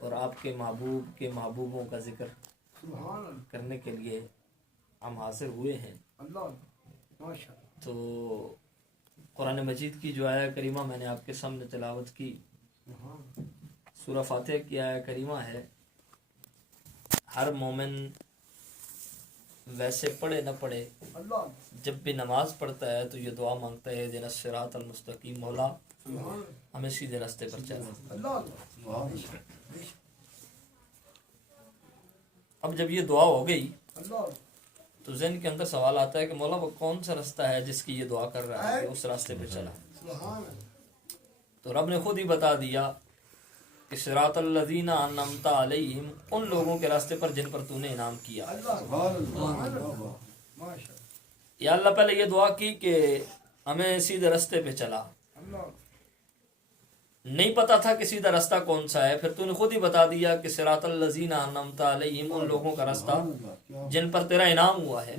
اور آپ کے محبوب کے محبوبوں کا ذکر کرنے کے لیے ہم حاضر ہوئے ہیں۔ تو قرآن مجید کی جو آیہ کریمہ میں نے آپ کے سامنے تلاوت کی، سورہ فاتحہ کی آیہ کریمہ ہے۔ ہر مومن ویسے پڑھے نہ پڑھے، جب بھی نماز پڑھتا ہے تو یہ دعا مانگتا ہے، اہدنا الصراط المستقیم، مولا ہمیں سیدھے راستے پر چلا۔ اب جب یہ دعا ہو گئی تو ذہن کے اندر سوال آتا ہے کہ مولا وہ کون سا راستہ ہے جس کی یہ دعا کر رہا ہے کہ اس راستے پہ چلا؟ تو رب نے خود ہی بتا دیا کہ صراط الذین انعمت علیہم، ان لوگوں کے راستے پر جن پر تو نے انعام کیا۔ یا اللہ پہلے یہ دعا کی کہ ہمیں سیدھے راستے پہ چلا، نہیں پتا تھا کہ سیدھا راستہ کون سا ہے، پھر تو نے خود ہی بتا دیا کہ صراط الذین انعمت علیہم، ان لوگوں کا راستہ جن پر تیرا انعام ہوا ہے۔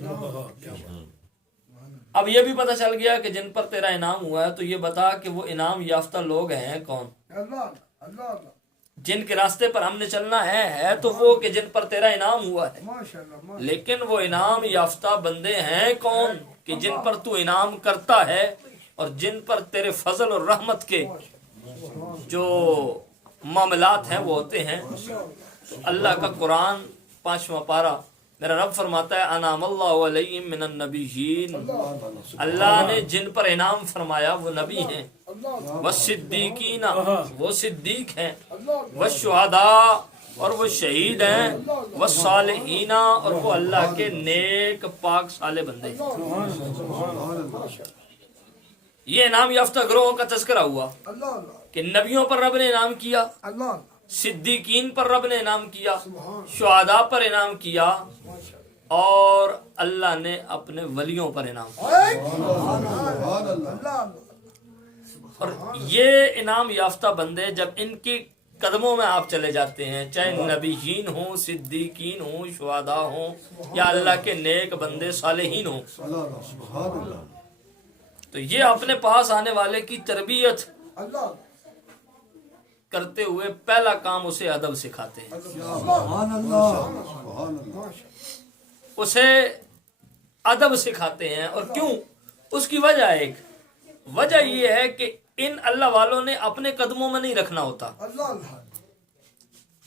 اب یہ بھی پتہ چل گیا کہ جن پر تیرا انعام ہوا ہے، تو یہ بتا کہ وہ انعام یافتہ لوگ ہیں کون؟ جن کے راستے پر ہم نے چلنا ہے تو وہ کہ جن پر تیرا انعام ہوا ہے، لیکن وہ انعام یافتہ بندے ہیں کون کہ جن پر تو انعام کرتا ہے اور جن پر تیرے فضل اور رحمت کے جو معاملات ہیں وہ ہوتے ہیں۔ تو اللہ کا قرآن 5واں پارہ، میرا رب فرماتا ہے انعم اللہ علیہم من النبیین، اللہ نے جن پر انعام فرمایا وہ نبی ہیں، والصدیقین، وہ صدیق ہیں، والشہداء، اور وہ شہید ہیں، والصالحین، اور وہ اللہ کے نیک پاک صالح بندے ہیں۔ یہ انعام یافتہ گروہوں کا تذکرہ ہوا کہ نبیوں پر رب نے انعام کیا، صدیقین پر رب نے انعام کیا، شہداء پر انعام کیا، اور اللہ نے اپنے ولیوں پر انعام کیا۔ اور یہ انعام یافتہ بندے جب ان کی قدموں میں آپ چلے جاتے ہیں، چاہے نبیین ہوں، صدیقین ہوں، شہداء ہوں، یا اللہ کے نیک بندے صالحین ہوں، تو یہ اپنے پاس آنے والے کی تربیت کرتے ہوئے پہلا کام اسے ادب سکھاتے ہیں۔ اسے ادب سکھاتے ہیں، اور کیوں؟ اس کی وجہ ایک وجہ یہ ہے کہ ان اللہ والوں نے اپنے قدموں میں نہیں رکھنا ہوتا۔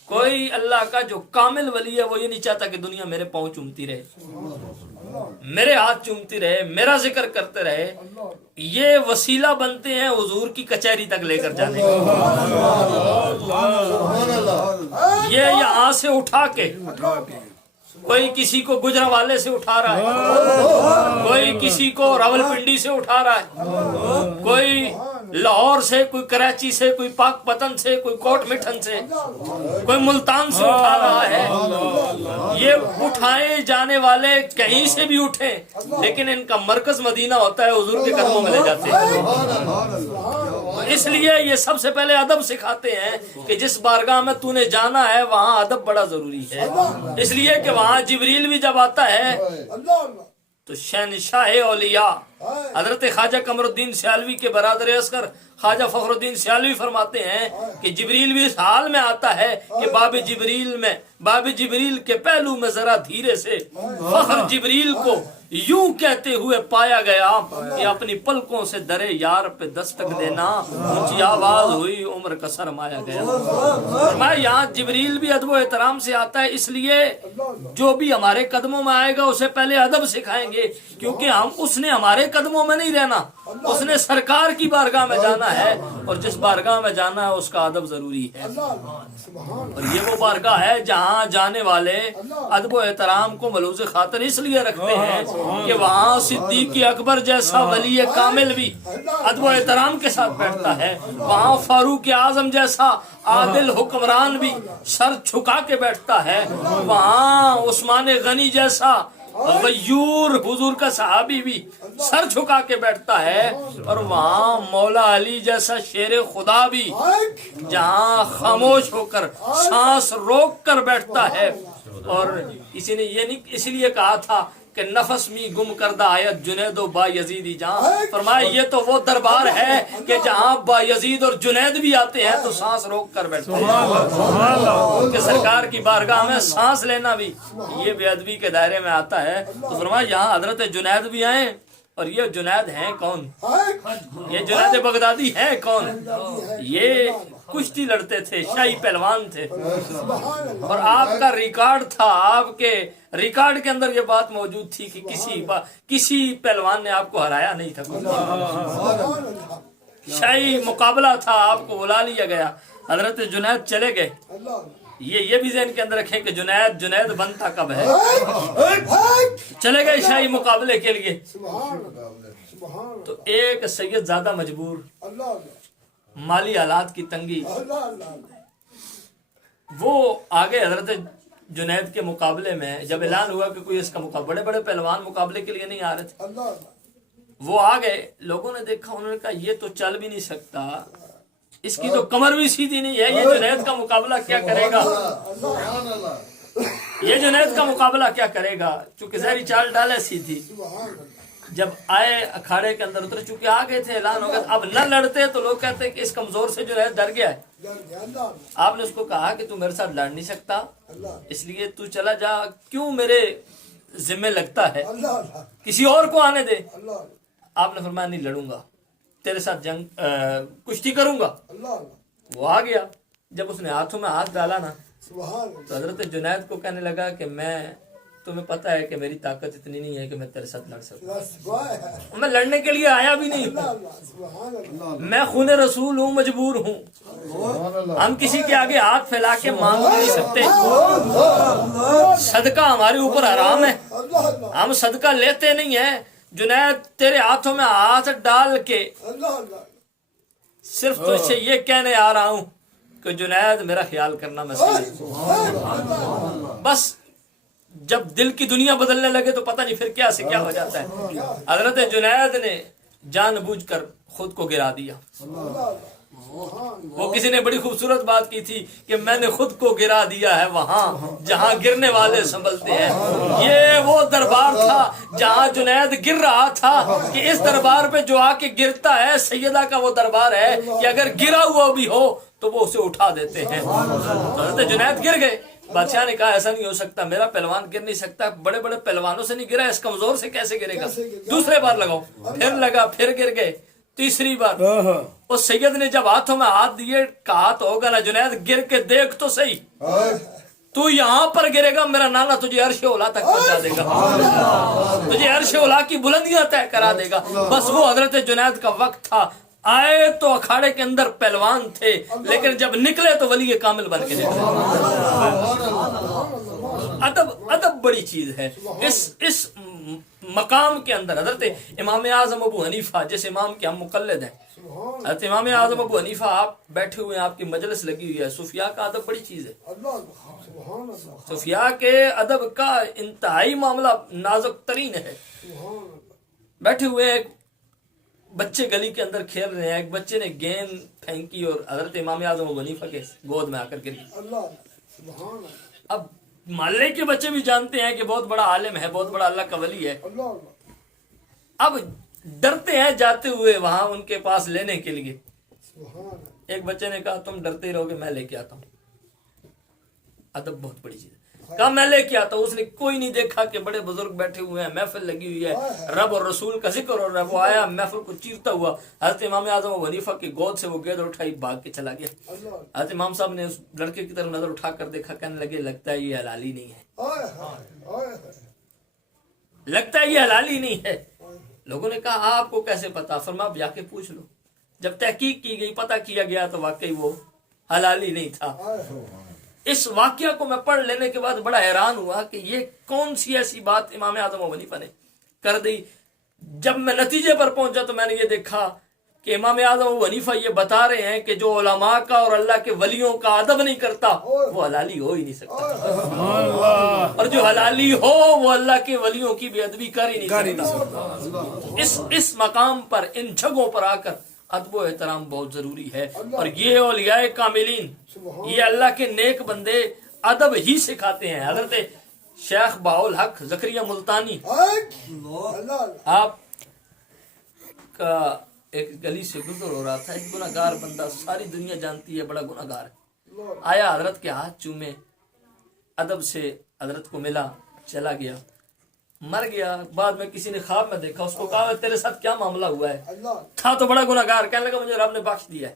کوئی اللہ کا جو کامل ولی ہے وہ یہ نہیں چاہتا کہ دنیا میرے پاؤں چومتی رہے، میرے ہاتھ چومتی رہے، میرا ذکر کرتے رہے۔ یہ وسیلہ بنتے ہیں حضور کی کچہری تک لے کر جانے کے۔ یہ یہاں سے اٹھا کے کوئی کسی کو گجرانوالے سے اٹھا رہا ہے، کوئی کسی کو راولپنڈی سے اٹھا رہا ہے، کوئی لاہور سے، کوئی کراچی سے، کوئی پاک پتن سے، کوئی کوٹ مٹھن سے، کوئی ملتان سے اٹھا رہا ہے۔ یہ اٹھائے جانے والے کہیں سے بھی اٹھیں، لیکن ان کا مرکز مدینہ ہوتا ہے، حضور کے قدموں میں لے جاتے ہیں۔ اس لیے یہ سب سے پہلے ادب سکھاتے ہیں کہ جس بارگاہ میں تو نے جانا ہے وہاں ادب بڑا ضروری ہے، اس لیے کہ وہاں جبریل بھی جب آتا ہے تو شہنشاہ اولیاء حضرت خواجہ قمر الدین سیالوی کے برادر اصغر خواجہ فخر الدین سیالوی فرماتے ہیں کہ جبریل بھی اس حال میں آتا ہے کہ باب جبریل کے پہلو میں ذرا دھیرے سے فخر جبریل کو یوں کہتے ہوئے پایا گیا کہ اپنی پلکوں سے درے یار پہ دستک دینا، اونچی آواز ہوئی عمر کا سرمایا گیا۔ فرمایا یہاں جبریل بھی ادب و احترام سے آتا ہے، اس لیے جو بھی ہمارے قدموں میں آئے گا اسے پہلے ادب سکھائیں گے، کیونکہ اس نے ہمارے قدموں میں نہیں رہنا، اس نے سرکار کی بارگاہ میں جانا ہے، اور جس بارگاہ میں جانا ہے اس کا ادب ضروری ہے۔ اور یہ وہ بارگاہ ہے جہاں جانے والے ادب و احترام کو ملوز خاطر اس لیے رکھتے ہیں کہ وہاں صدیق اکبر جیسا ولی کامل بھی ادب و احترام کے ساتھ بیٹھتا ہے، وہاں فاروق اعظم جیسا عادل حکمران بھی سر چھکا کے بیٹھتا ہے، وہاں عثمان غنی جیسا غیور حضور کا صحابی بھی سر جھکا کے بیٹھتا ہے، اور وہاں مولا علی جیسا شیر خدا بھی جہاں خاموش ہو کر سانس روک کر بیٹھتا ہے۔ اور کسی نے یہ نہیں اس لیے کہا تھا کہ نفس می گم کردہ آیت جنید و با یزیدی جہاں. فرمایا یہ تو وہ دربار ہے کہ جہاں با یزید اور جنید بھی آتے ہیں تو سانس روک کر بیٹھتے ہیں. کہ سرکار کی بارگاہ میں سانس لینا بھی یہ بے ادبی کے دائرے میں آتا ہے. تو فرمایا یہاں حضرت جنید بھی آئے. اور یہ جنید ہیں کون؟ یہ جنید بغدادی ہیں کون؟ یہ کشتی لڑتے تھے، شاہی پہلوان تھے، اور آپ کا ریکارڈ تھا، آپ کے ریکارڈ کے اندر یہ بات موجود تھی کہ کسی پہلوان نے آپ کو ہرایا نہیں تھا. شاہی مقابلہ تھا، آپ کو بلا لیا گیا. حضرت جنید چلے گئے. یہ بھی ذہن کے اندر رکھیں کہ جنید بنتا کب ہے. چلے گئے شاہی مقابلے کے لیے. تو ایک سید زادہ مجبور، مالی حالات کی تنگی، وہ آگے حضرت جنید کے مقابلے میں جب اعلان ہوا کہ کوئی اس کا مقابلہ، بڑے بڑے پہلوان مقابلے کے لیے نہیں آ رہے تھے، وہ آ گئے. لوگوں نے دیکھا، انہوں نے کہا یہ تو چل بھی نہیں سکتا، اس کی تو کمر بھی سیدھی نہیں ہے، یہ جنید کا مقابلہ کیا کرے گا؟ یہ جنید کا مقابلہ کیا کرے گا؟ چونکہ زہری چال ڈالے سیدھی. جب آئے اکھاڑے کے اندر اترے، چونکہ آ گئے تھے، اعلان ہو گیا، اب نہ لڑتے تو لوگ کہتے ہیں کہ اس کمزور سے جنید ڈر گیا ہے. آپ نے اس کو کہا کہ تو میرے ساتھ لڑ نہیں سکتا، اس لیے تو چلا جا، کیوں میرے ذمہ لگتا ہے، کسی اور کو آنے دے. آپ نے فرمایا نہیں لڑوں گا، تیرے ساتھ جنگ کشتی کروں گا. وہ آ گیا. جب اس نے ہاتھوں میں ہاتھ ڈالا نا تو حضرت جنید کو کہنے لگا کہ تمہیں پتا ہے کہ میری طاقت اتنی نہیں ہے کہ میں تیرے ساتھ لڑ سکوں، میں لڑنے کے لیے آیا بھی نہیں ہوں، میں خون رسول ہوں، مجبور ہوں. ہم کسی کے آگے ہاتھ پھیلا کے مانگ نہیں سکتے، صدقہ ہمارے اوپر حرام ہے، ہم صدقہ لیتے نہیں ہیں. جنید تیرے ہاتھوں میں ہاتھ ڈال کے صرف تو سے یہ کہنے آ رہا ہوں کہ جنید میرا خیال کرنا مسئلہ. بس جب دل کی دنیا بدلنے لگے تو پتہ نہیں پھر کیا سے کیا ہو جاتا ہے. حضرت جنید نے جان بوجھ کر خود کو گرا دیا. وہ کسی نے بڑی خوبصورت بات کی تھی کہ میں نے خود کو گرا دیا ہے وہاں جہاں گرنے والے سنبھلتے ہیں. یہ وہ دربار تھا جہاں جنید گر رہا تھا کہ اس دربار پہ جو آ کے گرتا ہے سیدہ کا وہ دربار ہے کہ اگر گرا ہوا بھی ہو تو وہ اسے اٹھا دیتے ہیں. حضرت جنید گر گئے. بادشاہ نے کہا ایسا نہیں ہو سکتا، میرا پہلوان گر نہیں سکتا، بڑے بڑے پہلوانوں سے نہیں گرا، اس کمزور سے کیسے گرے گا؟ دوسرے بار لگاؤ. پھر لگا، پھر گر گئے. تیسری بار اس سید نے جب ہاتھوں میں ہاتھ دیے، کہا تو ہوگا نا جنید گر کے دیکھ تو صحیح، تو یہاں پر گرے گا میرا نانا تجھے عرش اولا تک پہنچا دے گا، تجھے عرش اولا کی بلندیاں طے کرا دے گا. بس وہ حضرت جنید کا وقت تھا. آئے تو اکھاڑے کے اندر پہلوان تھے، لیکن جب نکلے تو ولی کامل بن کے نکلے. ادب بڑی چیز ہے. اس مقام کے اندر حضرت امام اعظم ابو حنیفہ جس امام کے ہم مقلد ہیں، حضرت امام اعظم ابو حنیفہ آپ بیٹھے ہوئے ہیں، آپ کی مجلس لگی ہوئی ہے. صوفیاء کا ادب بڑی چیز ہے. صوفیاء کے ادب کا انتہائی معاملہ نازک ترین ہے. بیٹھے ہوئے ایک بچے گلی کے اندر کھیل رہے ہیں، ایک بچے نے گیند پھینکی اور حضرت امام اعظم ابو حنیفہ کے گود میں آ کر گری. اب محلے کے بچے بھی جانتے ہیں کہ بہت بڑا عالم ہے، بہت بڑا اللہ کا ولی ہے. اب ڈرتے ہیں جاتے ہوئے وہاں ان کے پاس لینے کے لیے. ایک بچے نے کہا تم ڈرتے ہی رہو گے، میں لے کے آتا ہوں. ادب بہت بڑی چیز ہے. کہا میں لے کے آتا ہوں. اس نے کوئی نہیں دیکھا کہ بڑے بزرگ بیٹھے ہوئے ہیں، محفل لگی ہوئی ہے، رب اور رسول کا ذکر ہو رہا ہے. وہ آیا محفل کو چیرتا ہوا حضرت امام اعظم ابو حنیفہ کی گود سے وہ گیند اٹھائی، بھاگ کے چلا گیا. حضرت امام صاحب نے اس لڑکے کی طرف نظر اٹھا کر دیکھا، کہنے لگے لگتا ہے یہ حلالی نہیں ہے، لگتا ہے یہ حلالی نہیں ہے. لوگوں نے کہا آپ کو کیسے پتا؟ فرمایا جا کے پوچھ لو. جب تحقیق کی گئی، پتہ کیا گیا تو واقعی وہ حلالی نہیں تھا. اس واقعہ کو میں پڑھ لینے کے بعد بڑا حیران ہوا کہ یہ کون سی ایسی بات امام اعظم ابو حنیفہ نے کر دی. جب میں نتیجے پر پہنچا تو میں نے یہ دیکھا کہ امام اعظم ابو حنیفہ یہ بتا رہے ہیں کہ جو علماء کا اور اللہ کے ولیوں کا ادب نہیں کرتا وہ حلالی ہو ہی نہیں سکتا، اور جو حلالی ہو وہ اللہ کے ولیوں کی بے ادبی کر ہی نہیں سکتا. اس مقام پر، ان جگہوں پر آ کر ادب و احترام بہت ضروری ہے. اور یہ اولیاء کاملین، یہ اللہ کے نیک بندے ادب ہی سکھاتے ہیں. حضرت شیخ بہاءالحق زکریا ملتانی آپ کا ایک گلی سے گزر ہو رہا تھا، ایک گناہگار بندہ، ساری دنیا جانتی ہے بڑا گناہگار ہے، آیا حضرت کے ہاتھ چومے، ادب سے حضرت کو ملا، چلا گیا، مر گیا۔ بعد میں کسی نے خواب میں دیکھا، اس کو کہا تیرے ساتھ کیا معاملہ ہوا ہے؟ تھا تو بڑا گناہگار، کہنے لگا مجھے رب نے بخش دیا ہے،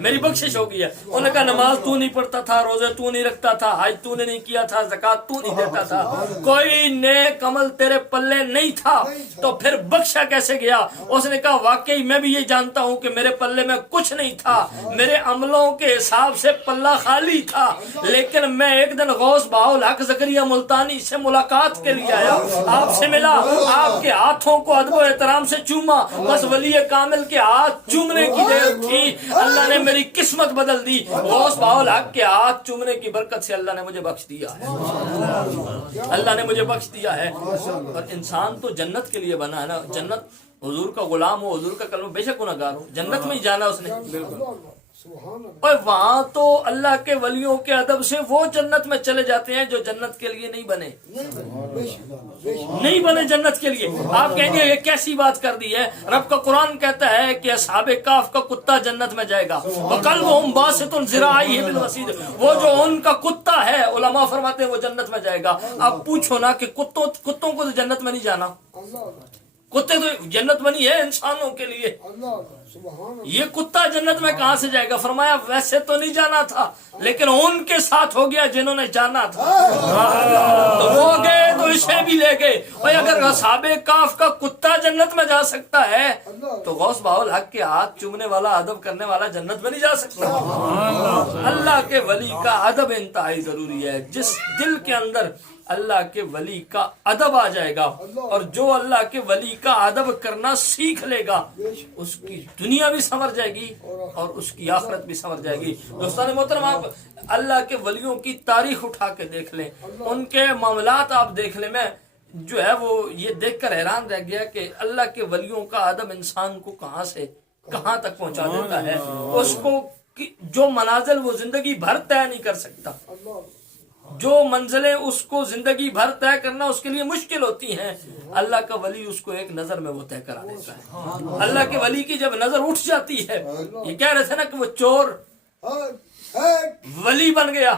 میری بخشش ہو گئی ہے۔ انہوں نے کہا نماز تو نہیں پڑھتا تھا، روزے تو نہیں رکھتا تھا، حج تو نے نہیں کیا تھا، زکات تو نہیں دیتا تھا، کوئی نیک عمل تیرے پلے نہیں تھا، تو پھر بخشا کیسے گیا؟ اس نے کہا واقعی میں بھی یہ جانتا ہوں کہ میرے پلے میں کچھ نہیں تھا، میرے عملوں کے حساب سے پلہ خالی تھا، لیکن میں ایک دن غوث بہاءالحق زکریا ملتانی سے ملاقات کے لیے آیا، آپ سے ملا، آپ کے ہاتھوں کو ادب و احترام سے چوما، بس ولی کامل کے ہاتھ چومنے کی دیر تھی، اللہ نے میری قسمت بدل دی، غوث بہاءالحق کے ہاتھ چومنے کی برکت سے اللہ نے مجھے بخش دیا ہے، اللہ نے مجھے بخش دیا ہے۔ اور انسان تو جنت کے لیے بنا ہے نا، جنت حضور کا غلام ہو، حضور کا کلمہ، بے شک گناہگار ہو، جنت میں ہی جانا اس نے، اور وہاں تو اللہ کے ولیوں کے ادب سے وہ جنت میں چلے جاتے ہیں جو جنت کے لیے نہیں بنے، نہیں بنے جنت کے لیے۔ آپ کہیں گے یہ کیسی بات کر دی ہے؟ رب کا قرآن کہتا ہے کہ اصحاب کہف کا کتا جنت میں جائے گا، وَقَلْبُهُمْ بَاسِطٌ ذِرَاعَيْهِ بِالْوَصِيدِ، وہ جو ان کا کتا ہے، علماء فرماتے ہیں وہ جنت میں جائے گا۔ اب پوچھو نا کہ کتوں کو تو جنت میں نہیں جانا، کتے تو جنت بنی ہے انسانوں کے لیے، یہ کتا جنت میں کہاں سے جائے گا؟ فرمایا ویسے تو نہیں جانا تھا، لیکن ان کے ساتھ ہو گیا جنہوں نے جانا تھا، تو وہ گئے تو اسے بھی لے گئے۔ اور اگر اصحاب کہف کا کتا جنت میں جا سکتا ہے تو غوث بہاءالحق کے ہاتھ چومنے والا، ادب کرنے والا جنت میں نہیں جا سکتا۔ اللہ کے ولی کا ادب انتہائی ضروری ہے، جس دل کے اندر اللہ کے ولی کا ادب آ جائے گا، اور جو اللہ کے ولی کا ادب کرنا سیکھ لے گا، اس کی دنیا بھی سنور جائے گی اور اس کی آخرت بھی سنور جائے گی۔ دوستان محترم، آپ اللہ کے ولیوں کی تاریخ اٹھا کے دیکھ لیں، ان کے معاملات آپ دیکھ لیں، میں جو ہے وہ یہ دیکھ کر حیران رہ گیا کہ اللہ کے ولیوں کا ادب انسان کو کہاں سے کہاں تک پہنچا دیتا ہے، اس کو جو منازل وہ زندگی بھر طے نہیں کر سکتا، جو منزلیں اس کو زندگی بھر طے کرنا اس کے لیے مشکل ہوتی ہیں، اللہ کا ولی اس کو ایک نظر میں وہ طے کرا دیتا ہے۔ اللہ کے ولی کی جب نظر اٹھ جاتی ہے، یہ کہہ رہے تھے نا کہ وہ چور ولی بن گیا،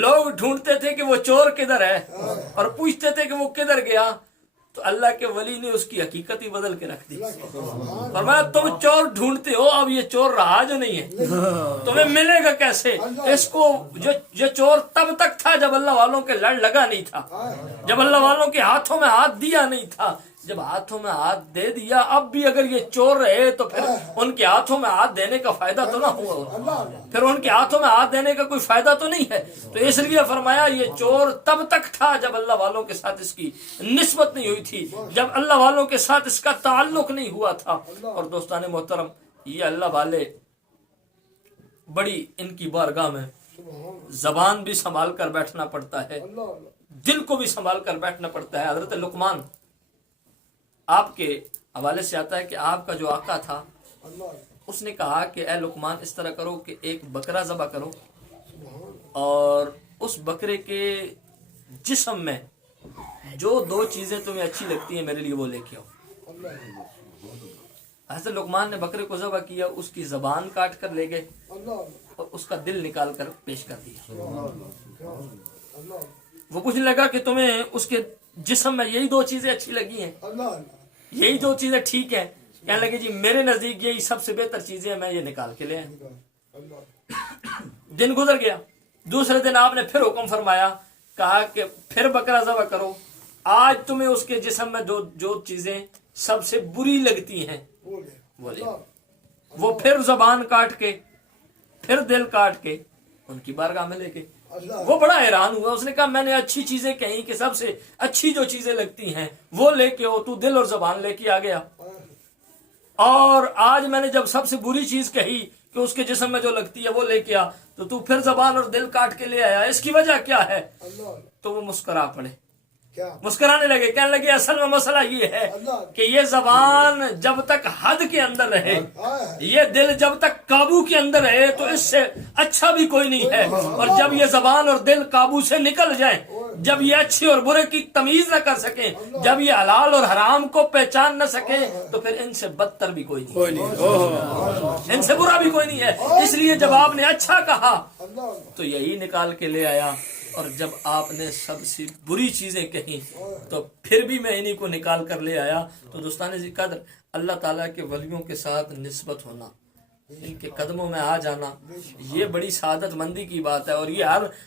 لوگ ڈھونڈتے تھے کہ وہ چور کدھر ہے اور پوچھتے تھے کہ وہ کدھر گیا، تو اللہ کے ولی نے اس کی حقیقت ہی بدل کے رکھ دی، فرمایا تم چور ڈھونڈتے ہو، اب یہ چور رہا جو نہیں ہے تمہیں ملے گا کیسے؟ اس کو جو چور تب تک تھا جب اللہ والوں کے لڑ لگا نہیں تھا، جب اللہ والوں کے ہاتھوں میں ہاتھ دیا نہیں تھا، جب ہاتھوں میں ہاتھ دے دیا اب بھی اگر یہ چور رہے تو پھر ان کے ہاتھوں میں ہاتھ دینے کا فائدہ تو نہ ہوا، پھر ان کے ہاتھوں میں ہاتھ دینے کا کوئی فائدہ تو نہیں ہے، تو اس لیے فرمایا یہ چور تب تک تھا جب اللہ والوں کے ساتھ اس کی نسبت نہیں ہوئی تھی، جب اللہ والوں کے ساتھ اس کا تعلق نہیں ہوا تھا۔ اور دوستان محترم، یہ اللہ والے بڑی ان کی بارگاہ میں زبان بھی سنبھال کر بیٹھنا پڑتا ہے، دل کو بھی سنبھال کر بیٹھنا پڑتا ہے۔ حضرت لقمان آپ کے حوالے سے آتا ہے کہ آپ کا جو آقا تھا اس نے کہا کہ اے لقمان اس طرح کرو کہ ایک بکرا ذبح کرو اور اس بکرے کے جسم میں جو دو چیزیں تمہیں اچھی لگتی ہیں میرے لیے وہ لے کے آؤ۔ حضرت لقمان نے بکرے کو ذبح کیا، اس کی زبان کاٹ کر لے گئے اور اس کا دل نکال کر پیش کر دیا۔ وہ پوچھنے لگا کہ تمہیں اس کے جسم میں یہی دو چیزیں اچھی لگی ہیں، یہی دو چیزیں ٹھیک ہیں؟ کہنے لگے جی میرے نزدیک یہی سب سے بہتر چیزیں ہیں، میں یہ نکال کے لے آیا۔ دن گزر گیا، دوسرے دن آپ نے پھر حکم فرمایا، کہا کہ پھر بکرا ذبح کرو، آج تمہیں اس کے جسم میں جو چیزیں سب سے بری لگتی ہیں وہ پھر زبان کاٹ کے پھر دل کاٹ کے ان کی بارگاہ میں لے کے، وہ بڑا حیران ہوا، اس نے کہا میں نے اچھی چیزیں کہیں کہ سب سے اچھی جو چیزیں لگتی ہیں وہ لے کے ہو، تو دل اور زبان لے کے آ گیا، اور آج میں نے جب سب سے بری چیز کہی کہ اس کے جسم میں جو لگتی ہے وہ لے کے آ، تو پھر زبان اور دل کاٹ کے لے آیا، اس کی وجہ کیا ہے؟ تو وہ مسکرا پڑے، مسکرانے لگے، کہنے لگے اصل میں مسئلہ یہ ہے کہ یہ زبان جب تک حد کے اندر رہے، یہ دل جب تک قابو کے اندر رہے تو اس سے اچھا بھی کوئی نہیں ہے، اور جب یہ زبان اور دل قابو سے نکل جائیں جب یہ اچھے اور برے کی تمیز نہ کر سکیں، جب یہ حلال اور حرام کو پہچان نہ سکیں، تو پھر ان سے بدتر بھی کوئی نہیں، ان سے برا بھی کوئی نہیں ہے۔ اس لیے جب آپ نے اچھا کہا تو یہی نکال کے لے آیا، اور جب آپ نے سب سے بری چیزیں کہیں تو پھر بھی میں انہی کو نکال کر لے آیا۔ تو دوستان عزیز قدر، اللہ تعالیٰ کے ولیوں کے ساتھ نسبت ہونا، ان کے قدموں میں آ جانا، یہ بڑی سعادت مندی کی بات ہے، اور یہ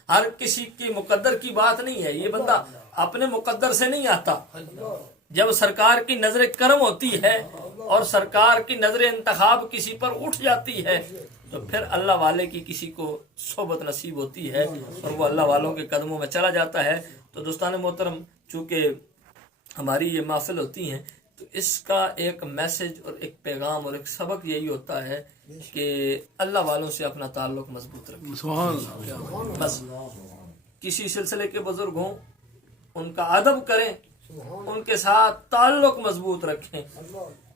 ہر کسی کی مقدر کی بات نہیں ہے۔ یہ بندہ اپنے مقدر سے نہیں آتا۔ جب سرکار کی نظر کرم ہوتی ہے اور سرکار کی نظر انتخاب کسی پر اٹھ جاتی ہے، تو پھر اللہ والے کی کسی کو صحبت نصیب ہوتی ہے اور وہ اللہ والوں کے قدموں میں چلا جاتا ہے۔ تو دوستان محترم، چونکہ ہماری یہ محفل ہوتی ہیں تو اس کا ایک میسج اور ایک پیغام اور ایک سبق یہی ہوتا ہے کہ اللہ والوں سے اپنا تعلق مضبوط رکھیں۔ بس کسی سلسلے کے بزرگ ہوں، ان کا ادب کریں، ان کے ساتھ تعلق مضبوط رکھیں،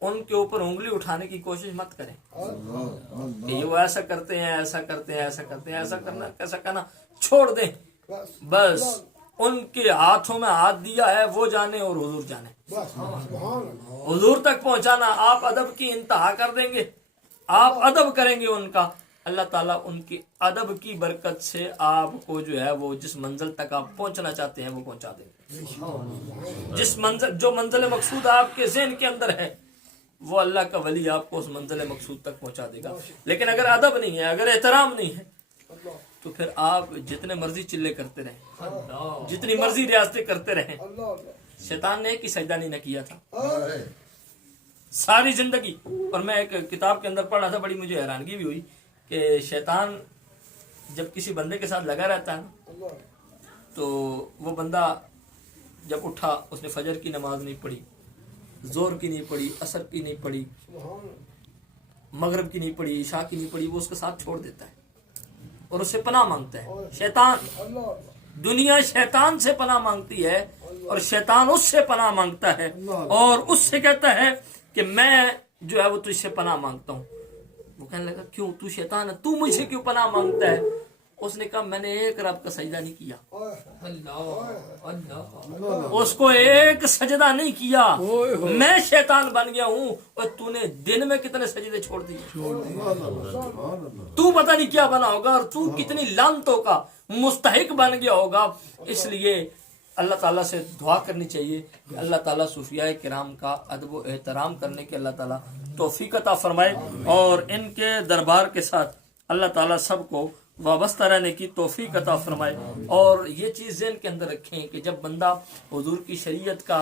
ان کے اوپر انگلی اٹھانے کی کوشش مت کریں کہ یہ وہ ایسا کرتے ہیں، ایسا کرتے ہیں، ایسا کرتے ہیں، ایسا کرنا کیسا کرنا، چھوڑ دیں۔ بس ان کے ہاتھوں میں ہاتھ دیا ہے، وہ جانے اور حضور جانے، حضور تک پہنچانا۔ آپ ادب کی انتہا کر دیں گے، آپ ادب کریں گے ان کا، اللہ تعالیٰ ان کی ادب کی برکت سے آپ کو جو ہے وہ جس منزل تک آپ پہنچنا چاہتے ہیں وہ پہنچا دیں گے۔ جو منزل مقصود آپ کے ذہن کے اندر ہے، وہ اللہ کا ولی آپ کو اس منزل مقصود تک پہنچا دے گا۔ لیکن اگر ادب نہیں ہے، اگر احترام نہیں ہے، تو پھر آپ جتنے مرضی چلے کرتے رہیں، جتنی مرضی ریاستیں کرتے رہیں۔ شیطان نے ایک ہی سجدہ نہیں نہ کیا تھا ساری زندگی۔ اور میں ایک کتاب کے اندر پڑھ رہا تھا، بڑی مجھے حیرانگی بھی ہوئی کہ شیطان جب کسی بندے کے ساتھ لگا رہتا ہے نا، تو وہ بندہ جب اٹھا، اس نے فجر کی نماز نہیں پڑھی، زور کی نہیں پڑھی، عصر کی نہیں پڑھی، مغرب کی نہیں پڑھی، عشاء کی نہیں پڑھی، وہ اس کے ساتھ چھوڑ دیتا ہے اور اس سے پناہ مانگتا ہے۔ شیطان، دنیا شیطان سے پناہ مانگتی ہے اور شیطان اس سے پناہ مانگتا ہے اور اس سے کہتا ہے کہ میں جو ہے وہ تجھ سے پناہ مانگتا ہوں۔ وہ کہنے لگا کیوں؟ تو شیطان ہے، تو مجھ سے کیوں پناہ مانگتا ہے؟ اس نے کہا میں نے ایک رب کا سجدہ نہیں کیا، اس کو ایک سجدہ نہیں کیا، میں شیطان بن گیا ہوں، اور تو نے دن میں کتنے سجدے چھوڑ دیے، تو پتہ نہیں کیا بنا ہوگا اور تو کتنی لعنتوں کا مستحق بن گیا ہوگا۔ اس لیے اللہ تعالیٰ سے دعا کرنی چاہیے کہ اللہ تعالیٰ صوفیاء کرام کا ادب و احترام کرنے کے اللہ تعالیٰ توفیق عطا فرمائے، اور ان کے دربار کے ساتھ اللہ تعالیٰ سب کو وابستہ رہنے کی توفیق عطا فرمائے۔ اور یہ چیز ذہن کے اندر رکھیں کہ جب بندہ حضور کی شریعت کا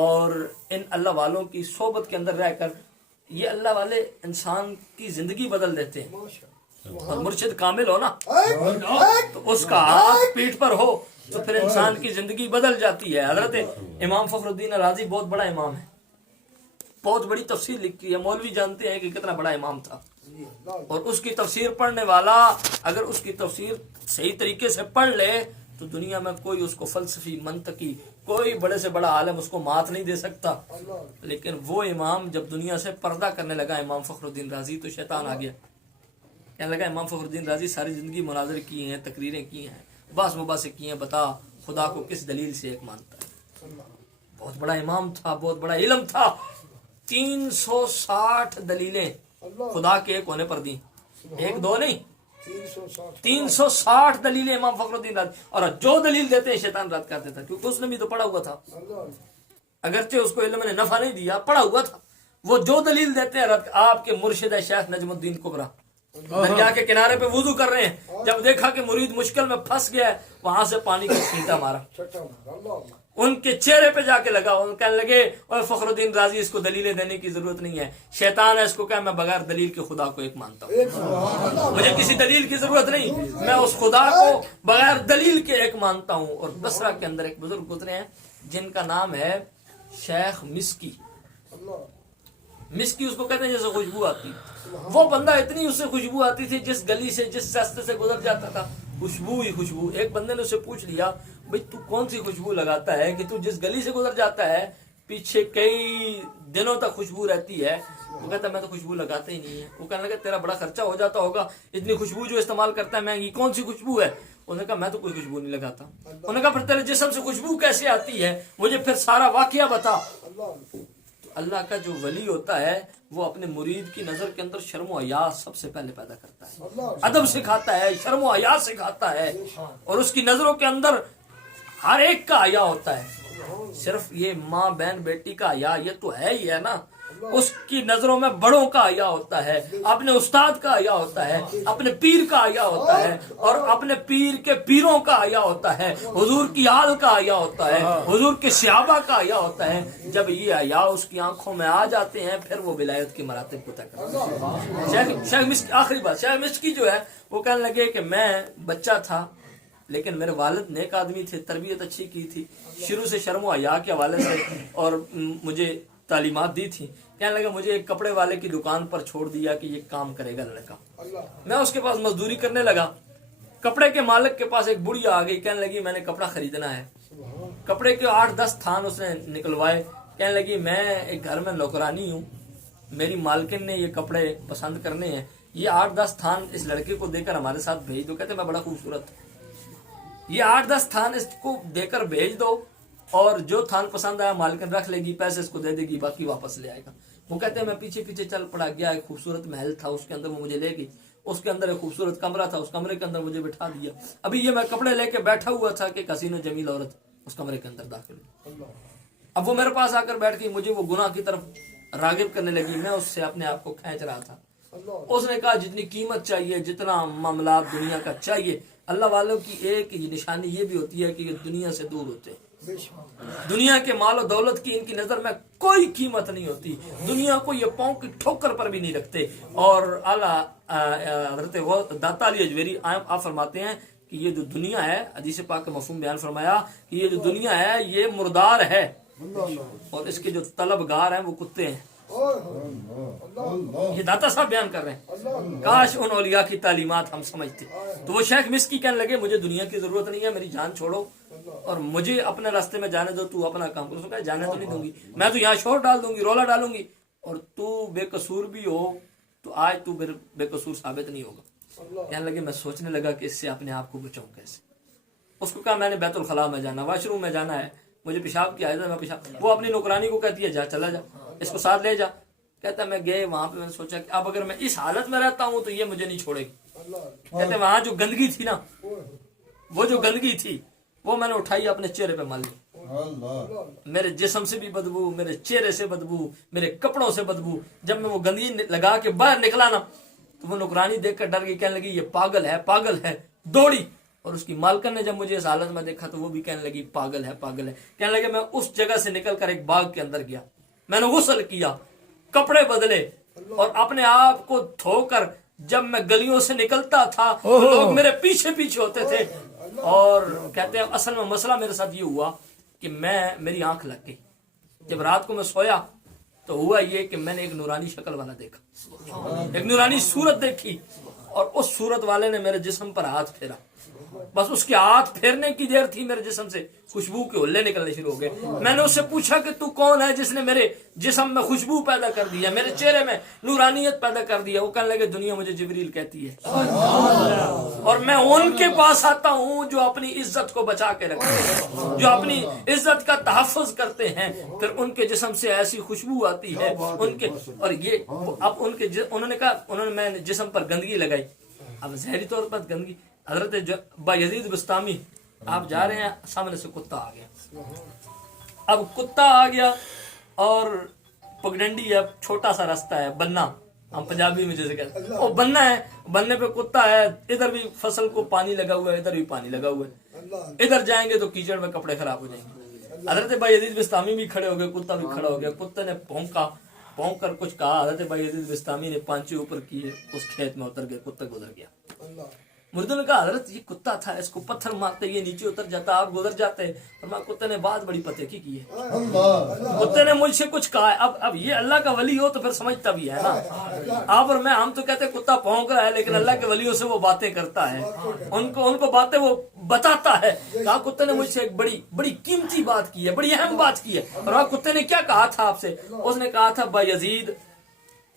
اور ان اللہ والوں کی صحبت کے اندر رہ کر، یہ اللہ والے انسان کی زندگی بدل دیتے ہیں، اور مرشد کامل ہو نا تو اس کا ہاتھ پیٹھ پر ہو تو پھر انسان کی زندگی بدل جاتی ہے۔ حضرت امام فخر الدین رازی بہت بڑا امام ہے، بہت بڑی تفسیر لکھی ہے، مولوی جانتے ہیں کہ کتنا بڑا امام تھا، اور اس کی تفسیر پڑھنے والا اگر اس کی تفسیر صحیح طریقے سے پڑھ لے تو دنیا میں کوئی اس کو فلسفی منطقی کوئی بڑے سے بڑا عالم اس کو مات نہیں دے سکتا۔ لیکن وہ امام جب دنیا سے پردہ کرنے لگا، امام فخر الدین رازی، تو شیطان آ گیا، کہنے لگا امام فخر الدین رازی ساری زندگی مناظر کی ہیں، تقریریں کی ہیں، باس مباحثے کی ہیں، بتا خدا کو کس دلیل سے ایک مانتا ہے۔ بہت بڑا امام تھا، بہت بڑا علم تھا، 360 دلیلیں خدا کے ایک ہونے پر دی، ایک دو نہیں، 360 دلیلیں امام فخر الدین رازی، اور جو دلیل دیتے ہیں شیطان رد کر دیتا، کیونکہ اس نے بھی تو پڑھا ہوا تھا، اگرچہ اس کو علم نے نفع نہیں دیا، پڑھا ہوا تھا، وہ جو دلیل دیتے ہیں رد۔ آپ کے مرشد ہے شیخ نجم الدین کبریٰ، دریا کے کنارے پہ وضو کر رہے ہیں، جب دیکھا کہ مرید مشکل میں پھنس گیا ہے، وہاں سے پانی کا چھینٹا مارا، ان کے چہرے پہ جا کے لگا، ان کہنے لگے اور فخر الدین رازی اس کو دلیلیں دینے کی ضرورت نہیں ہے، شیطان ہے، اس کو کہ میں بغیر دلیل کے خدا کو ایک مانتا ہوں، مجھے کسی دلیل کی ضرورت نہیں، میں اس خدا کو بغیر دلیل کے ایک مانتا ہوں۔ اور بصرہ کے اندر ایک بزرگ گزرے ہیں جن کا نام ہے شیخ مسکی، مسکی اس کو کہتے ہیں جیسے خوشبو آتی، وہ بندہ اتنی اس سے خوشبو آتی تھی، جس گلی سے جس راستے سے گزر جاتا تھا خوشبو ہی خوشبو۔ ایک بندے نے اسے پوچھ لیا بھئی تو کون سی خوشبو لگاتا ہے کہ تو جس گلی سے گزر جاتا ہے پیچھے کئی دنوں تک خوشبو رہتی ہے، وہ کہتا ہے میں تو خوشبو لگاتا ہی نہیں ہے. وہ کہنے لگا تیرا بڑا خرچہ ہو جاتا ہوگا, اتنی خوشبو جو استعمال کرتا ہے مہنگی, کون سی خوشبو ہے؟ انہوں نے کہا میں تو کوئی خوشبو نہیں لگاتا. انہوں نے کہا پھر تیرے جسم سے خوشبو کیسے آتی ہے, مجھے پھر سارا واقعہ بتا. اللہ کا جو ولی ہوتا ہے وہ اپنے مرید کی نظر کے اندر شرم و حیا سب سے پہلے پیدا کرتا ہے, ادب سکھاتا ہے, شرم و حیا سکھاتا ہے, اور اس کی نظروں کے اندر ہر ایک کا حیا ہوتا ہے. صرف یہ ماں بہن بیٹی کا حیا یہ تو ہے ہی ہے نا, اس کی نظروں میں بڑوں کا حیا ہوتا ہے, اپنے استاد کا حیا ہوتا ہے, اپنے پیر کا حیا ہوتا ہے, اور اپنے پیر کے پیروں کا حیا ہوتا ہے, حضور کی آل کا حیا ہوتا ہے, حضور کے صحابہ کا حیا ہوتا ہے. جب یہ حیا اس کی آنکھوں میں آ جاتے ہیں پھر وہ ولایت کی مراتب کو طے کرتا ہے. شیخ مسکی, آخری بات, شیخ مسکی جو ہے وہ کہنے لگے کہ میں بچہ تھا لیکن میرے والد نیک آدمی تھے, تربیت اچھی کی تھی, شروع سے شرم و حیا کے حوالے سے اور مجھے تعلیمات دی تھی. کہنے لگا مجھے ایک کپڑے والے کی دکان پر چھوڑ دیا کہ یہ کام کرے گا لڑکا. میں اس کے پاس مزدوری کرنے لگا. کپڑے کے مالک کے پاس ایک بڑھیا آ گئی, کہنے لگی میں نے کپڑا خریدنا ہے. کپڑے کے 8-10 تھان اس نے نکلوائے. کہنے لگی میں ایک گھر میں نوکرانی ہوں, میری مالکن نے یہ کپڑے پسند کرنے ہیں, یہ 8-10 تھان اس لڑکے کو دے کر ہمارے ساتھ بھیج دو. کہتے میں بڑا خوبصورت, یہ 8-10 تھان اس کو دے کر بھیج دو, اور جو تھان پسند آیا مالکن رکھ لے گی, پیسے اس کو دے دے گی, باقی واپس لے آئے گا. وہ کہتے ہیں میں پیچھے پیچھے چل پڑا گیا, ایک خوبصورت محل تھا اس کے اندر وہ مجھے لے گئی, اس کے اندر ایک خوبصورت کمرہ تھا, اس کمرے کے اندر مجھے بٹھا دیا. ابھی یہ میں کپڑے لے کے بیٹھا ہوا تھا کہ حسین و جمیل عورت اس کمرے کے اندر داخل ہوئی. اب وہ میرے پاس آ کر بیٹھ گئی, مجھے وہ گناہ کی طرف راغب کرنے لگی, میں اس سے اپنے آپ کو کھینچ رہا تھا. اس نے کہا جتنی قیمت چاہیے, جتنا معاملات دنیا کا چاہیے, اللہ والوں کی ایک نشانی یہ بھی ہوتی ہے کہ یہ دنیا سے دور ہوتے ہیں. دنیا کے مال و دولت کی ان کی نظر میں کوئی قیمت نہیں ہوتی, دنیا کو یہ پاؤں کی ٹھوکر پر بھی نہیں رکھتے. اور حضرت داتا علی اجویری آپ فرماتے ہیں کہ یہ جو دنیا ہے, حدیث پاک کا مفہوم بیان فرمایا کہ یہ جو دنیا ہے یہ مردار ہے, اور اس کے جو طلبگار ہیں وہ کتے ہیں. یہ داتا صاحب بیان کر رہے ہیں. کاش ان اولیاء کی تعلیمات ہم سمجھتے. تو وہ شیخ مسکی کہنے لگے مجھے دنیا کی ضرورت نہیں ہے, میری جان چھوڑو اور مجھے اپنے راستے میں جانے دو, تو اپنا کام کرو. کہا جانے تو نہیں دوں گی, میں تو یہاں شور ڈال دوں گی, رولا ڈالوں گی, اور تو بے قصور بھی ہو تو آج تو بے قصور ثابت نہیں ہوگا. کہنے لگے میں سوچنے لگا کہ اس سے اپنے آپ کو بچاؤں کیسے. اس کو کہا میں نے بیت الخلاء میں جانا, واش روم میں جانا ہے, مجھے پیشاب کی عادت ہے, میں پیشاب. وہ اپنی نوکرانی کو کہتی ہے جا چلا جا, اس کو ساتھ لے جا. کہتا ہے میں گئے وہاں پہ, میں نے سوچا کہ اب اگر میں اس حالت میں رہتا ہوں تو یہ مجھے نہیں چھوڑے گی. کہتے وہاں جو گندگی تھی نا, وہ جو گندگی تھی وہ میں نے اٹھائی اپنے چہرے پہ مال لی. میرے جسم سے بھی بدبو, میرے چہرے سے بدبو, میرے کپڑوں سے بدبو. جب میں وہ گندگی لگا کے باہر نکلا نا تو وہ نوکرانی دیکھ کر ڈر گئی, کہنے لگی یہ پاگل ہے, پاگل ہے, دوڑی. اور اس کی مالکن نے جب مجھے اس حالت میں دیکھا تو وہ بھی کہنے لگی پاگل ہے, پاگل ہے. کہنے لگے میں اس جگہ سے نکل کر ایک باغ کے اندر گیا, میں نے غسل کیا, کپڑے بدلے, اور اپنے آپ کو دھو کر جب میں گلیوں سے نکلتا تھا تو لوگ میرے پیچھے پیچھے ہوتے تھے. اور کہتے ہیں اصل میں مسئلہ میرے ساتھ یہ ہوا کہ میری آنکھ لگ گئی. جب رات کو میں سویا تو ہوا یہ کہ میں نے ایک نورانی شکل والا دیکھا, ایک نورانی صورت دیکھی, اور اس صورت والے نے میرے جسم پر ہاتھ پھیرا. بس اس کے ہاتھ پھیرنے کی دیر تھی میرے جسم سے خوشبو کے ہلے نکلنے شروع ہو گئے. میں نے اس سے پوچھا کہ تو کون ہے جس نے میرے جسم میں خوشبو پیدا کر دی ہے, میرے چہرے میں نورانیت پیدا کر دی ہے. وہ کہنے لگے دنیا مجھے جبریل کہتی ہے, اور میں ان کے پاس آتا ہوں جو اپنی عزت کو بچا کے رکھتے ہیں, جو اپنی عزت کا تحفظ کرتے ہیں. پھر ان کے جسم سے ایسی خوشبو آتی ہے ان کے, اور یہ اب ان کے انہوں نے کہا انہوں نے میں جسم پر گندگی لگائی. اب ظاہری طور پر گندگی, حضرت بایزید بستامی آپ جا رہے ہیں, سامنے سے کتا آ گیا. اب کتا آ گیا اور پگڈنڈی ہے, چھوٹا سا راستہ ہے, بننا ہم پنجابی میں جیسے کہتے ہیں, وہ بننا ہے, بننے پہ کتا ہے, ادھر بھی فصل کو پانی لگا ہوا ہے, ادھر بھی پانی لگا ہوا ہے, ادھر جائیں گے تو کیچڑ میں کپڑے خراب ہو جائیں گے. حضرت بایزید بستامی بھی کھڑے ہو گئے, کتا بھی کھڑا ہو گیا. کتے نے بھونک کر کچھ کہا, حضرت بایزید بستامی نے پانچے اوپر کیے, اس کھیت میں اتر گئے, کتا گزر گیا. مردوں نے کہا حضرت یہ کتا تھا, اس کو پتھر مارتے یہ نیچے اتر جاتا, آپ گزر جاتے. اور کتے نے بات بڑی پتے کی ہے, کتے نے مجھ سے کچھ کہا ہے. اب یہ اللہ کا ولی ہو تو پھر سمجھتا بھی ہے نا. آپ اور میں ہم تو کہتے کتا بھونک رہا ہے, لیکن اللہ کے ولیوں سے وہ باتیں کرتا ہے, ان کو باتیں وہ بتاتا ہے. کہا کتے نے مجھ سے ایک بڑی قیمتی بات کی ہے, بڑی اہم بات کی ہے. اور کتے نے کیا کہا تھا آپ سے؟ اس نے کہا تھا بایزید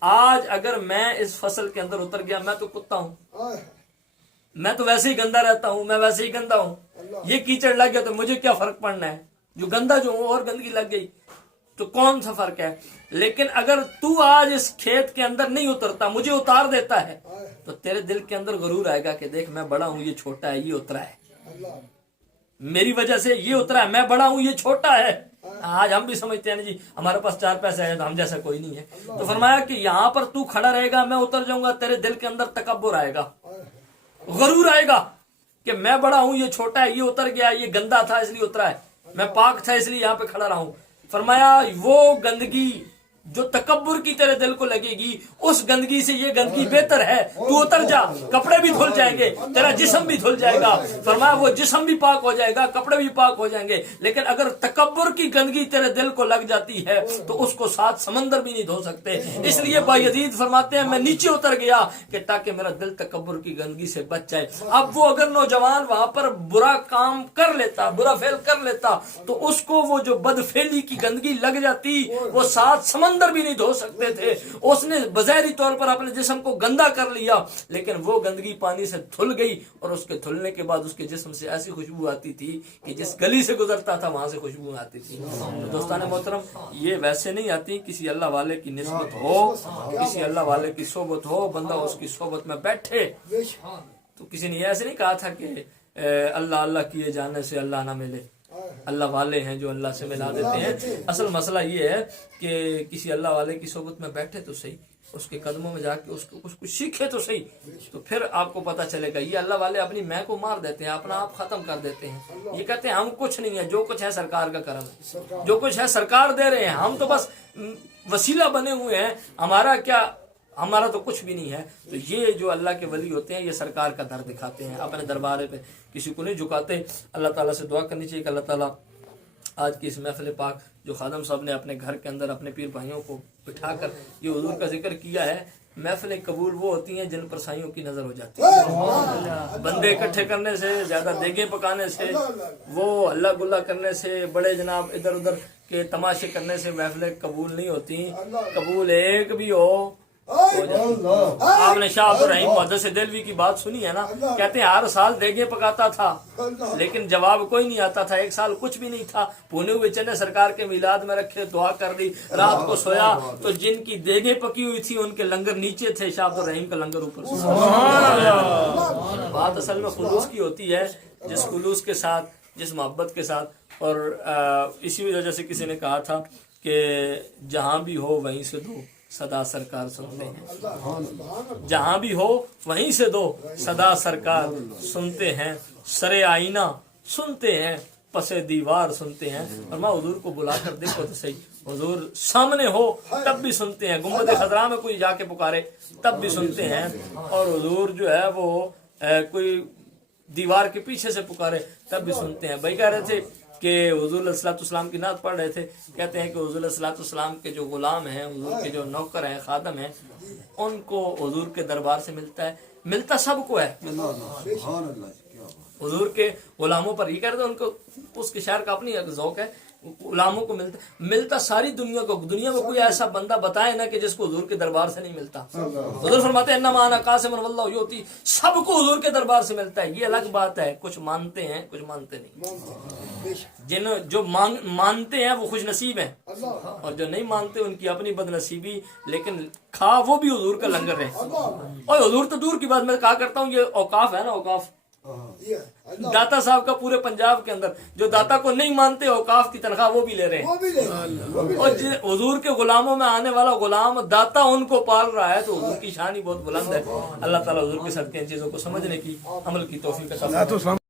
آج اگر میں اس فصل کے اندر اتر گیا، میں تو کتا ہوں، میں تو ویسے ہی گندا رہتا ہوں، میں ویسے ہی گندا ہوں، یہ کیچڑ لگ گیا تو مجھے کیا فرق پڑنا ہے، جو گندا جو ہوں اور گندگی لگ گئی تو کون سا فرق ہے. لیکن اگر تو آج اس کھیت کے اندر نہیں اترتا، مجھے اتار دیتا ہے، تو تیرے دل کے اندر غرور آئے گا کہ دیکھ میں بڑا ہوں، یہ چھوٹا ہے، یہ اترا ہے، میری وجہ سے یہ اترا ہے، میں بڑا ہوں، یہ چھوٹا ہے. آج ہم بھی سمجھتے ہیں جی ہمارے پاس 4 پیسے ہیں تو ہم جیسا کوئی نہیں ہے. تو فرمایا کہ یہاں پر تو کھڑا رہے گا، میں اتر جاؤں گا، تیرے دل کے اندر تکبر آئے گا، غرور آئے گا کہ میں بڑا ہوں، یہ چھوٹا ہے، یہ اتر گیا، یہ گندا تھا اس لیے اترا ہے، میں پاک تھا اس لیے یہاں پہ کھڑا رہا ہوں. فرمایا وہ گندگی جو تکبر کی تیرے دل کو لگے گی، اس گندگی سے یہ گندگی بہتر ہے، تو اتر جا، کپڑے بھی دھل جائیں گے، تیرا جسم بھی دھل جائے گا. فرمایا وہ جسم بھی پاک ہو جائے گا، کپڑے بھی پاک ہو جائیں گے. لیکن اگر تکبر کی گندگی تیرے دل کو لگ جاتی ہے تو اس کو 7 سمندر بھی نہیں دھو سکتے. اس لیے بایزید فرماتے ہیں میں نیچے اتر گیا کہ تاکہ میرا دل تکبر کی گندگی سے بچ جائے. اب وہ اگر نوجوان وہاں پر برا کام کر لیتا، برا فعل کر لیتا، تو اس کو وہ جو بدفعلی کی گندگی لگ جاتی، وہ 7 سمندر بھی نہیں دھو سکتے تھے. اس نے بظاہری طور پر اپنے جسم کو گندا کر لیا، لیکن وہ گندگی پانی سے دھل گئی، اور اس کے دھلنے کے بعد اس کے جسم سے ایسی خوشبو آتی تھی کہ جس گلی سے گزرتا تھا وہاں سے خوشبو آتی تھی. دوستان محترم، یہ ویسے نہیں آتی، کسی اللہ والے کی نسبت ہو، کسی اللہ والے کی صحبت ہو، بندہ اس کی صحبت میں بیٹھے. تو کسی نے ایسے نہیں کہا تھا کہ اللہ اللہ کیے جانے سے اللہ نہ ملے. اللہ والے ہیں جو اللہ سے ملا دیتے ہیں. اصل مسئلہ یہ ہے کہ کسی اللہ والے کی صحبت میں بیٹھے تو صحیح، اس کے قدموں میں جا کے اس کو کچھ سیکھے تو صحیح، تو پھر آپ کو پتا چلے گا. یہ اللہ والے اپنی میں کو مار دیتے ہیں، اپنا آپ ختم کر دیتے ہیں. یہ کہتے ہیں ہم کچھ نہیں ہے، جو کچھ ہے سرکار کا کرم ہے، جو کچھ ہے سرکار دے رہے ہیں، ہم تو بس وسیلہ بنے ہوئے ہیں، ہمارا کیا، ہمارا تو کچھ بھی نہیں ہے. تو یہ جو اللہ کے ولی ہوتے ہیں یہ سرکار کا در دکھاتے ہیں، اپنے دربارے پہ کسی کو نہیں جھکاتے. اللہ تعالیٰ سے دعا کرنی چاہیے کہ اللہ تعالیٰ آج کی اس محفل پاک جو خادم صاحب نے اپنے گھر کے اندر اپنے پیر بھائیوں کو بٹھا کر یہ حضور کا ذکر کیا ہے. محفلیں قبول وہ ہوتی ہیں جن پر سائیوں کی نظر ہو جاتی ہے. بندے اکٹھے کرنے سے، زیادہ دیگیں پکانے سے، وہ اللہ گلا کرنے سے، بڑے جناب ادھر ادھر کے تماشے کرنے سے محفلیں قبول نہیں ہوتی. قبول ایک بھی ہو. آپ نے شاہ عبد الرحیم محدث دہلوی کی بات سنی ہے نا، کہتے ہیں ہر سال دیگیں پکاتا تھا لیکن جواب کوئی نہیں آتا تھا. ایک سال کچھ بھی نہیں تھا، بھونے ہوئے چنے سرکار کے میلاد میں رکھے، دعا کر دی، رات کو سویا تو جن کی دیگیں پکی ہوئی تھی ان کے لنگر نیچے تھے، شاہ عبد الرحیم کا لنگر اوپر. بات اصل میں خلوص کی ہوتی ہے، جس خلوص کے ساتھ، جس محبت کے ساتھ. اور اسی وجہ سے کسی نے کہا تھا کہ جہاں بھی ہو وہیں سے دو، صدا سرکار سنتے ہیں. جہاں بھی ہو وہیں سے دو، صدا سرکار سنتے ہیں. سرے آئینہ سنتے ہیں، پسے دیوار سنتے ہیں. اور میں حضور کو بلا کر دیکھو تو صحیح، حضور سامنے ہو تب بھی سنتے ہیں. گنبد خضرا میں کوئی جا کے پکارے تب بھی سنتے ہیں. اور حضور جو ہے وہ کوئی دیوار کے پیچھے سے پکارے تب بھی سنتے ہیں. بھائی کہہ رہے تھے کہ حضور علیہ الصلوۃ والسلام کی نعت پڑھ رہے تھے، کہتے ہیں کہ حضور علیہ الصلوۃ والسلام کے جو غلام ہیں، حضور کے جو نوکر ہیں، خادم ہیں، ان کو حضور کے دربار سے ملتا ہے. ملتا سب کو ہے، حضور کے غلاموں پر. یہ کہہ رہے تھے ان کو، اس کے شاعر کا اپنی ذوق ہے، غلاموں کو ملتا ساری دنیا کو. دنیا میں کوئی ایسا بندہ بتائے نا کہ جس کو حضور کے دربار سے نہیں ملتا. حضور فرماتے ہیں انما انا قاسم واللہ یؤتی، سب کو حضور کے دربار سے ملتا ہے. یہ الگ بات ہے، کچھ مانتے ہیں کچھ مانتے نہیں. جو مانتے ہیں وہ خوش نصیب ہیں، اور جو نہیں مانتے ان کی اپنی بد نصیبی. لیکن کھا وہ بھی حضور کا لنگر ہے. اور حضور تو دور کی بات، میں کہا کرتا ہوں یہ اوقاف ہے نا، اوقاف داتا صاحب کا پورے پنجاب کے اندر جو داتا کو نہیں مانتے اوقاف کی تنخواہ وہ بھی لے رہے ہیں. اور حضور کے غلاموں میں آنے والا غلام داتا ان کو پال رہا ہے، تو حضور کی شان ہی بہت بلند ہے. اللہ تعالیٰ حضور کے صدقے ان چیزوں کو سمجھنے کی، عمل کی توفیق عطا فرمائے.